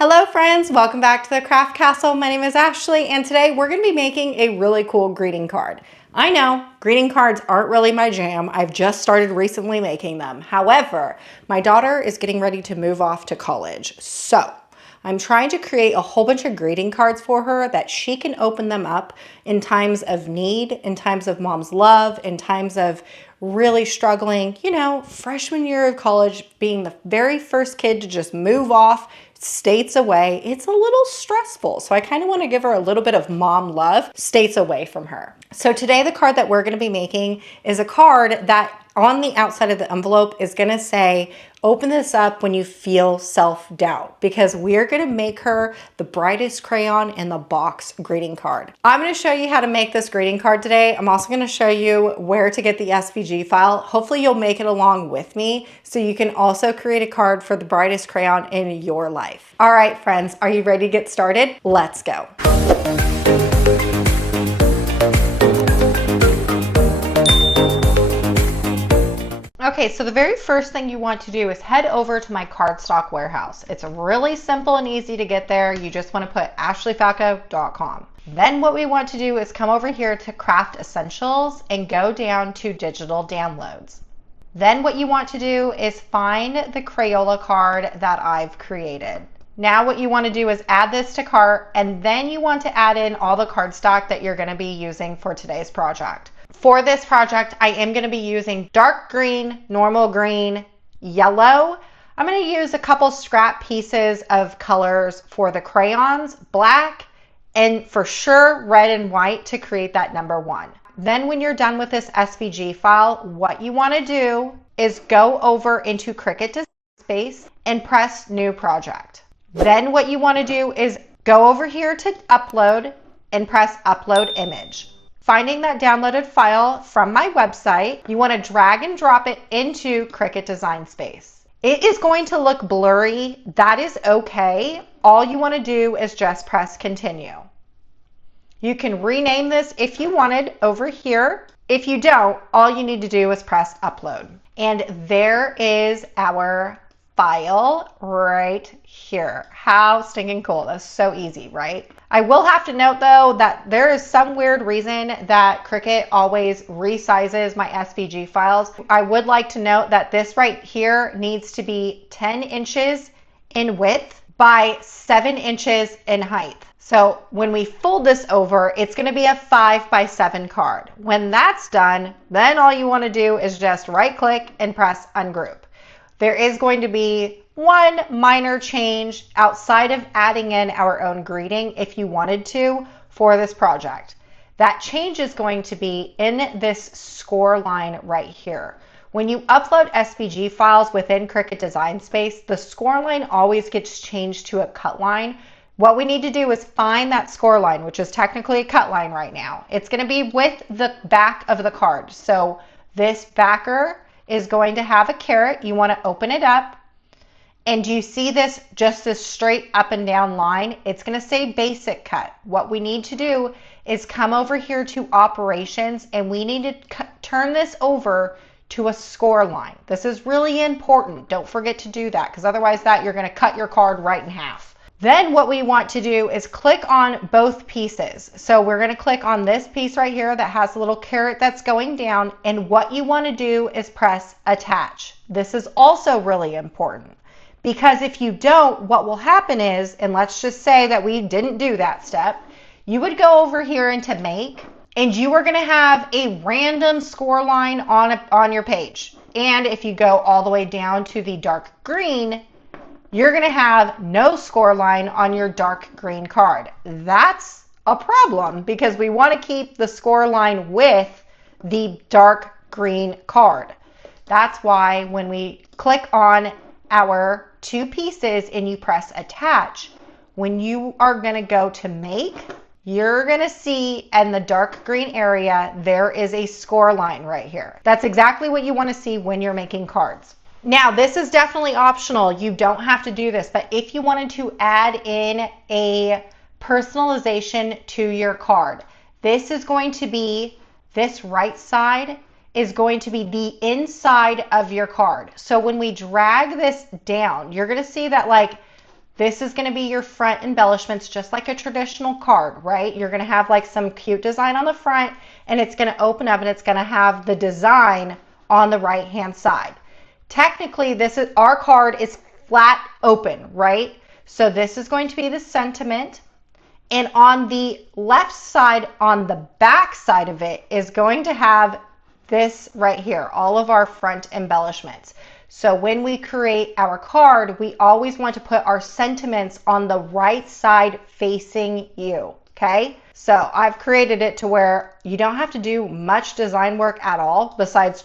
Hello friends, welcome back to the Craft Castle. My name is Ashley and today we're going to be making a really cool greeting card. I know, greeting cards aren't really my jam. I've just started recently making them. However, my daughter is getting ready to move off to college. So I'm trying to create a whole bunch of greeting cards for her that she can open them up in times of need, in times of mom's love, in times of really struggling, freshman year of college, being the very first kid to just move off states away. It's a little stressful. So I kind of want to give her a little bit of mom love states away from her. So today the card that we're going to be making is a card that on the outside of the envelope is going to say, open this up when you feel self-doubt, because we're going to make her the brightest crayon in the box greeting card. I'm going to show you how to make this greeting card today. I'm also going to show you where to get the SVG file. Hopefully you'll make it along with me so you can also create a card for the brightest crayon in your life. All right, friends, are you ready to get started? Let's go. Okay, so the very first thing you want to do is head over to my Cardstock warehouse. It's really simple and easy to get there. You just want to put ashleyfalco.com. Then what we want to do is come over here to Craft Essentials and go down to Digital Downloads. Then what you want to do is find the Crayola card that I've created. Now what you want to do is add this to cart, and then you want to add in all the cardstock that you're going to be using for today's project. For this project, I am going to be using dark green, normal green, yellow. I'm going to use a couple scrap pieces of colors for the crayons, black, and for sure red and white to create that number 1. Then when you're done with this SVG file, what you want to do is go over into Cricut Design Space and press New Project. Then what you want to do is go over here to Upload and press Upload Image. Finding that downloaded file from my website, you want to drag and drop it into Cricut Design Space. It is going to look blurry. That is okay. All you want to do is just press Continue. You can rename this if you wanted over here. If you don't, all you need to do is press Upload. And there is our file right here. How stinking cool. That's so easy, right? I will have to note though that there is some weird reason that Cricut always resizes my SVG files. I would like to note that this right here needs to be 10 inches in width by 7 inches in height. So when we fold this over, it's going to be a 5 by 7 card. When that's done, then all you want to do is just right click and press Ungroup. There is going to be one minor change outside of adding in our own greeting if you wanted to for this project. That change is going to be in this score line right here. When you upload SVG files within Cricut Design Space, the score line always gets changed to a cut line. What we need to do is find that score line, which is technically a cut line right now. It's going to be with the back of the card. So this backer is going to have a caret. You want to open it up. And you see this, just this straight up and down line? It's going to say basic cut. What we need to do is come over here to operations, and we need to turn this over to a score line. This is really important. Don't forget to do that, because otherwise you're going to cut your card right in half. Then what we want to do is click on both pieces. So we're going to click on this piece right here that has a little caret that's going down. And what you want to do is press attach. This is also really important, because if you don't, what will happen is, and let's just say that we didn't do that step, you would go over here into make, and you are going to have a random score line on your page. And if you go all the way down to the dark green, you're going to have no score line on your dark green card. That's a problem, because we want to keep the score line with the dark green card. That's why when we click on our two pieces and you press attach, when you are going to go to make, you're going to see in the dark green area, there is a score line right here. That's exactly what you want to see when you're making cards. Now, this is definitely optional. You don't have to do this, but if you wanted to add in a personalization to your card, this is going to be, this right side is going to be the inside of your card. So when we drag this down, you're going to see that like This is going to be your front embellishments, just like a traditional card, right? You're going to have like some cute design on the front, and it's going to open up and it's going to have the design on the right hand side. Technically, our card is flat open, right? So this is going to be the sentiment. And on the left side, on the back side of it, is going to have this right here, all of our front embellishments. So when we create our card, we always want to put our sentiments on the right side facing you, okay? So I've created it to where you don't have to do much design work at all besides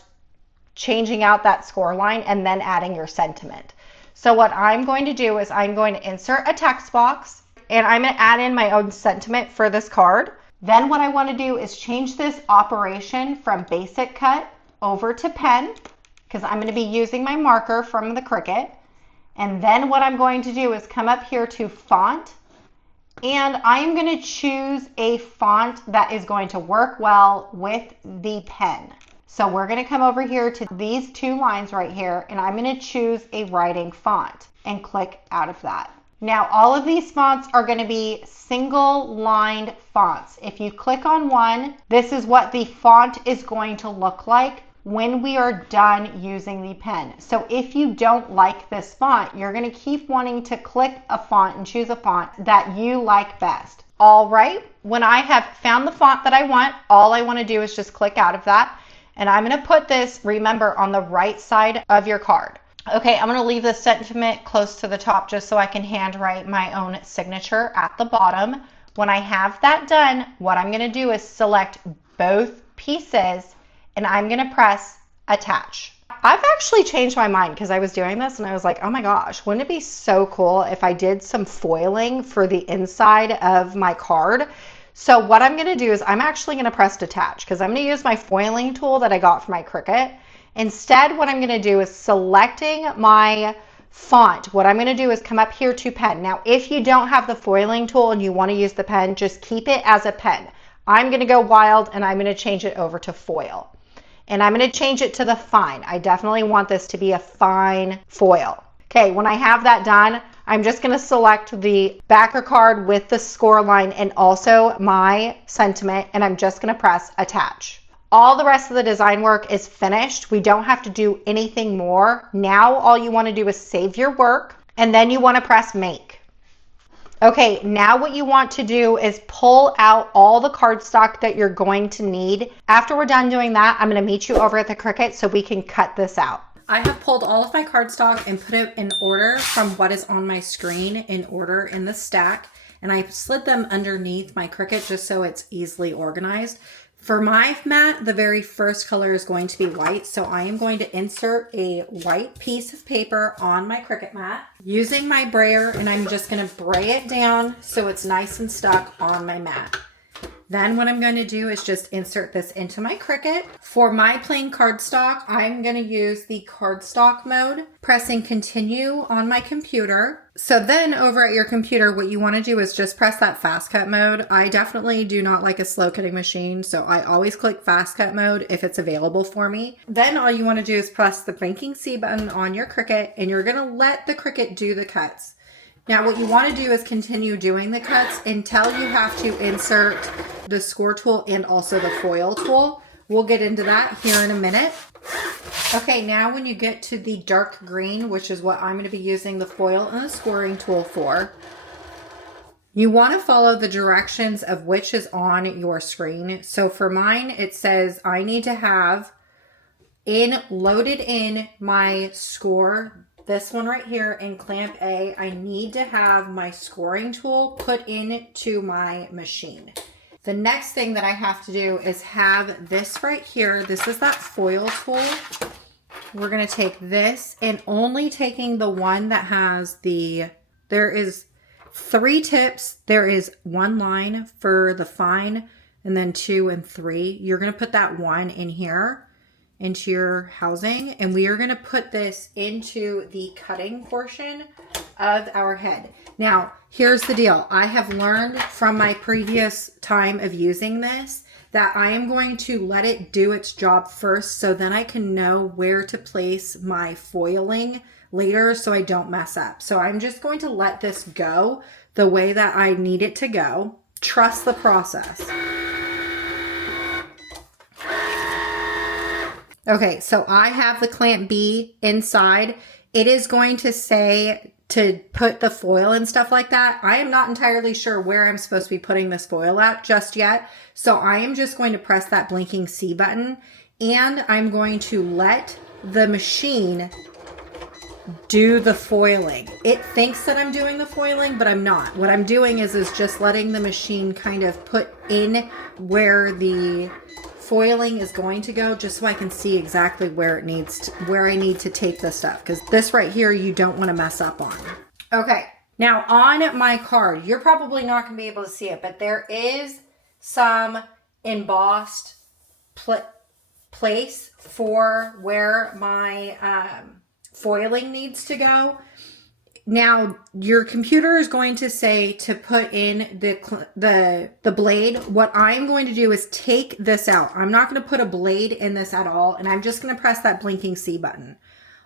changing out that score line and then adding your sentiment. So what I'm going to do is I'm going to insert a text box and I'm going to add in my own sentiment for this card. Then what I want to do is change this operation from basic cut over to pen, because I'm going to be using my marker from the Cricut. And then what I'm going to do is come up here to font, and I'm going to choose a font that is going to work well with the pen. So we're going to come over here to these two lines right here, and I'm going to choose a writing font and click out of that. Now all of these fonts are going to be single lined fonts. If you click on one, this is what the font is going to look like when we are done using the pen. So if you don't like this font, you're going to keep wanting to click a font and choose a font that you like best. All right, when I have found the font that I want, all I want to do is just click out of that. And I'm going to put this, remember, on the right side of your card. Okay, I'm going to leave the sentiment close to the top just so I can handwrite my own signature at the bottom. When I have that done, what I'm going to do is select both pieces and I'm going to press attach. I've actually changed my mind because I was doing this and I was like, oh my gosh, wouldn't it be so cool if I did some foiling for the inside of my card? So what I'm going to do is I'm actually going to press attach because I'm going to use my foiling tool that I got from my Cricut. Instead, what I'm going to do is selecting my font. What I'm going to do is come up here to pen. Now, if you don't have the foiling tool and you want to use the pen, just keep it as a pen. I'm going to go wild and I'm going to change it over to foil. And I'm going to change it to the fine. I definitely want this to be a fine foil. Okay, when I have that done, I'm just going to select the backer card with the score line and also my sentiment, and I'm just going to press attach. All the rest of the design work is finished. We don't have to do anything more. Now all you want to do is save your work, and then you want to press make. Okay, now what you want to do is pull out all the cardstock that you're going to need. After we're done doing that, I'm going to meet you over at the Cricut so we can cut this out. I have pulled all of my cardstock and put it in order from what is on my screen in order in the stack. And I slid them underneath my Cricut just so it's easily organized. For my mat, the very first color is going to be white. So I am going to insert a white piece of paper on my Cricut mat using my brayer, and I'm just going to bray it down so it's nice and stuck on my mat. Then what I'm going to do is just insert this into my Cricut. For my plain cardstock, I'm going to use the cardstock mode, pressing continue on my computer. So then over at your computer, what you want to do is just press that fast cut mode. I definitely do not like a slow cutting machine, so I always click fast cut mode if it's available for me. Then all you want to do is press the banking C button on your Cricut, and you're going to let the Cricut do the cuts. Now what you want to do is continue doing the cuts until you have to insert the score tool and also the foil tool. We'll get into that here in a minute. Okay, now when you get to the dark green, which is what I'm going to be using the foil and the scoring tool for, you want to follow the directions of which is on your screen. So for mine, it says I need to have loaded in my score. This one right here in clamp A, I need to have my scoring tool put into my machine. The next thing that I have to do is have this right here. This is that foil tool. We're going to take this and only taking the one that has there is 3 tips. There is 1 line for the fine and then 2 and 3. You're going to put that 1 in here into your housing, and we are going to put this into the cutting portion of our head. Now, here's the deal. I have learned from my previous time of using this that I am going to let it do its job first so then I can know where to place my foiling later so I don't mess up. So I'm just going to let this go the way that I need it to go. Trust the process. Okay, so I have the clamp B inside. It is going to say to put the foil and stuff like that. I am not entirely sure where I'm supposed to be putting this foil at just yet. So I am just going to press that blinking C button, and I'm going to let the machine do the foiling. It thinks that I'm doing the foiling, but I'm not. What I'm doing is just letting the machine kind of put in where the foiling is going to go, just so I can see exactly where it needs to, where I need to tape this stuff, because this right here you don't want to mess up on. Okay, now on my card, you're probably not going to be able to see it, but there is some embossed place for where my foiling needs to go. Now, your computer is going to say to put in the blade. What I'm going to do is take this out. I'm not going to put a blade in this at all, and I'm just going to press that blinking C button.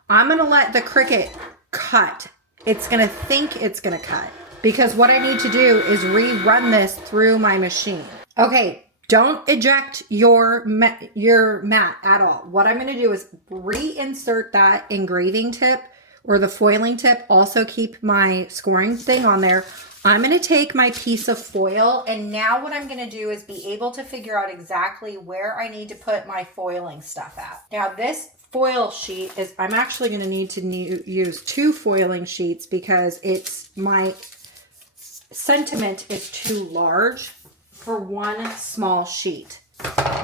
I'm going to let the Cricut cut. It's going to think it's going to cut, because what I need to do is rerun this through my machine. Okay, don't eject your mat at all. What I'm going to do is reinsert that engraving tip or the foiling tip. Also keep my scoring thing on there. I'm going to take my piece of foil, and now what I'm going to do is be able to figure out exactly where I need to put my foiling stuff at. Now this foil sheet is, I'm actually going to need to use 2 foiling sheets because my sentiment is too large for 1 small sheet.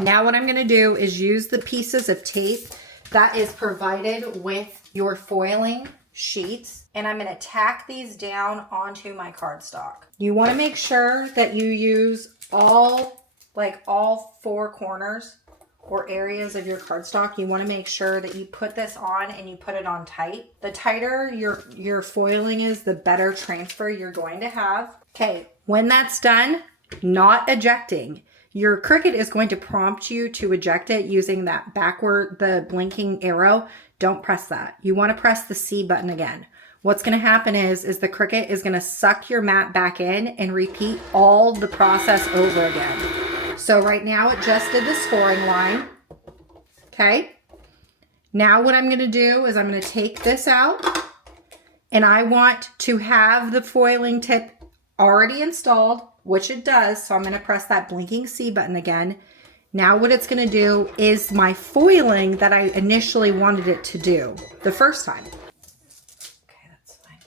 Now what I'm going to do is use the pieces of tape that is provided with your foiling sheets, and I'm going to tack these down onto my cardstock. You want to make sure that you use all 4 corners or areas of your cardstock. You want to make sure that you put this on and you put it on tight. The tighter your foiling is, the better transfer you're going to have. Okay, when that's done, not ejecting. Your Cricut is going to prompt you to eject it using that the blinking arrow. Don't press that. You want to press the C button again. What's going to happen is the Cricut is going to suck your mat back in and repeat all the process over again. So right now it just did the scoring line. Okay. Now what I'm going to do is I'm going to take this out, and I want to have the foiling tip already installed, which it does. So I'm going to press that blinking C button again. Now what it's going to do is my foiling that I initially wanted it to do the first time. Okay, that's fine.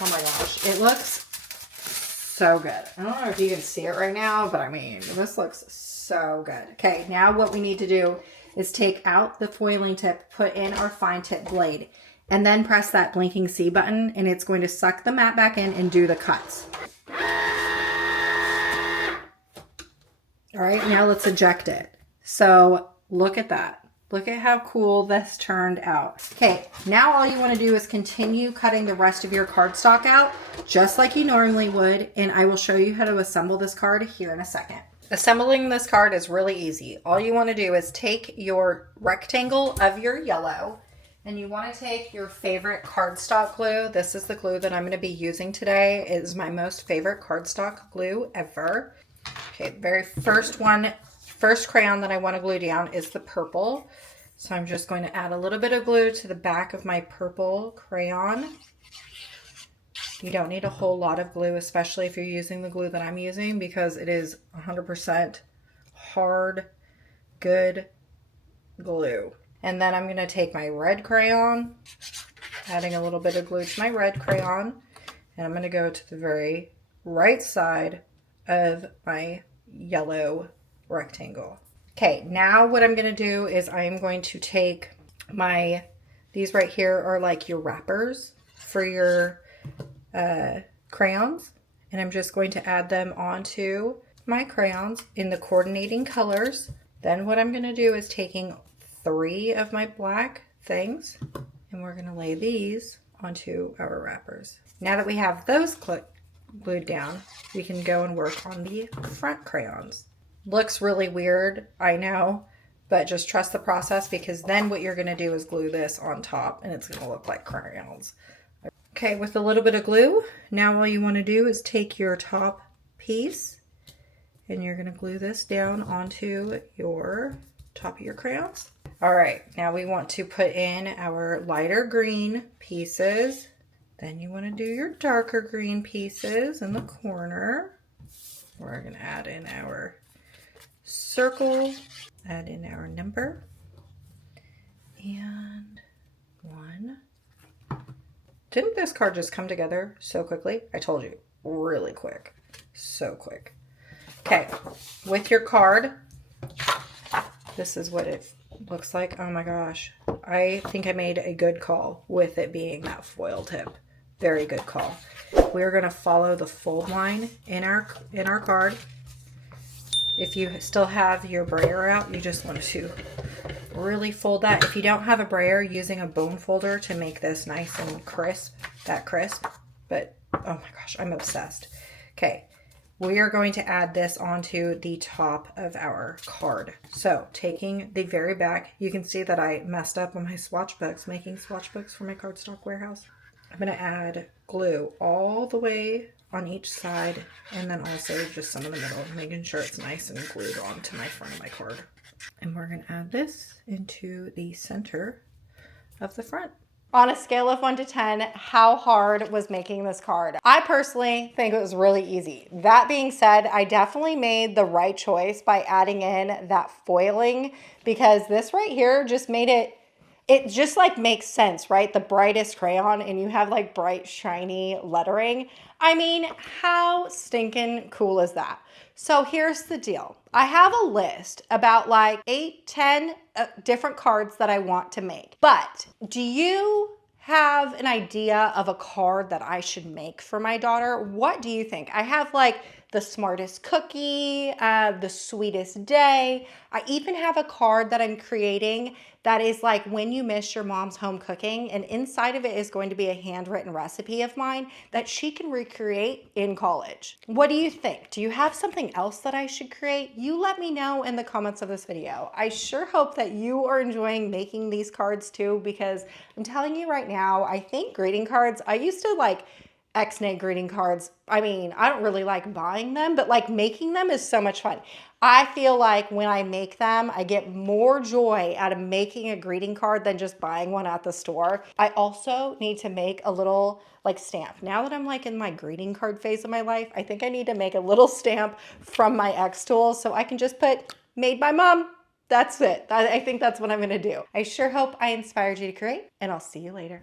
Oh my gosh, it looks so good. I don't know if you can see it right now, but I mean, this looks so good. Okay, now what we need to do is take out the foiling tip, put in our fine tip blade, and then press that blinking C button, and it's going to suck the mat back in and do the cuts. All right, now let's eject it. So look at that. Look at how cool this turned out. Okay, now all you want to do is continue cutting the rest of your cardstock out just like you normally would, and I will show you how to assemble this card here in a second. Assembling this card is really easy. All you want to do is take your rectangle of your yellow, and you want to take your favorite cardstock glue. This is the glue that I'm going to be using today. It is my most favorite cardstock glue ever. Okay, the very first crayon that I want to glue down is the purple. So I'm just going to add a little bit of glue to the back of my purple crayon. You don't need a whole lot of glue, especially if you're using the glue that I'm using, because it is 100% hard, good glue. And then I'm going to take my red crayon, adding a little bit of glue to my red crayon, and I'm going to go to the very right side of my yellow rectangle. Okay, now what I'm going to do is I'm going to take these right here are like your wrappers for your crayons, and I'm just going to add them onto my crayons in the coordinating colors. Then what I'm going to do is taking 3 of my black things, and we're going to lay these onto our wrappers. Now that we have those glued down, we can go and work on the front crayons. Looks really weird, I know, but just trust the process, because then what you're gonna do is glue this on top and it's gonna look like crayons. Okay, with a little bit of glue, now all you wanna do is take your top piece and you're gonna glue this down onto your top of your crayons. All right, now we want to put in our lighter green pieces. Then you want to do your darker green pieces in the corner. We're going to add in our circle, add in our number, and 1. Didn't this card just come together so quickly? I told you, really quick, so quick. Okay, with your card, this is what it looks like. Oh my gosh, I think I made a good call with it being that foil tip. Very good call. We're going to follow the fold line in our card. If you still have your brayer out, you just want to really fold that. If you don't have a brayer, using a bone folder to make this nice and crisp, but oh my gosh, I'm obsessed. Okay, we are going to add this onto the top of our card. So taking the very back, you can see that I messed up on my swatch books, making swatch books for my cardstock warehouse. I'm going to add glue all the way on each side, and then also just some in the middle, making sure it's nice and glued onto my front of my card. And we're going to add this into the center of the front. On a scale of 1 to 10, how hard was making this card? I personally think it was really easy. That being said, I definitely made the right choice by adding in that foiling, because this right here just made it just like makes sense, right? The brightest crayon and you have like bright shiny lettering. I mean, how stinking cool is that? So here's the deal. I have a list about like 8, 10 different cards that I want to make. But do you have an idea of a card that I should make for my daughter? What do you think? I have like the smartest cookie, the sweetest day. I even have a card that I'm creating that is like when you miss your mom's home cooking, and inside of it is going to be a handwritten recipe of mine that she can recreate in college. What do you think? Do you have something else that I should create? You let me know in the comments of this video. I sure hope that you are enjoying making these cards too, because I'm telling you right now, I think greeting cards, I used to like X-Nay greeting cards. I mean, I don't really like buying them, but like making them is so much fun. I feel like when I make them, I get more joy out of making a greeting card than just buying one at the store. I also need to make a little like stamp. Now that I'm like in my greeting card phase of my life, I think I need to make a little stamp from my X tool so I can just put made by mom. That's it. I think that's what I'm gonna do. I sure hope I inspired you to create, and I'll see you later.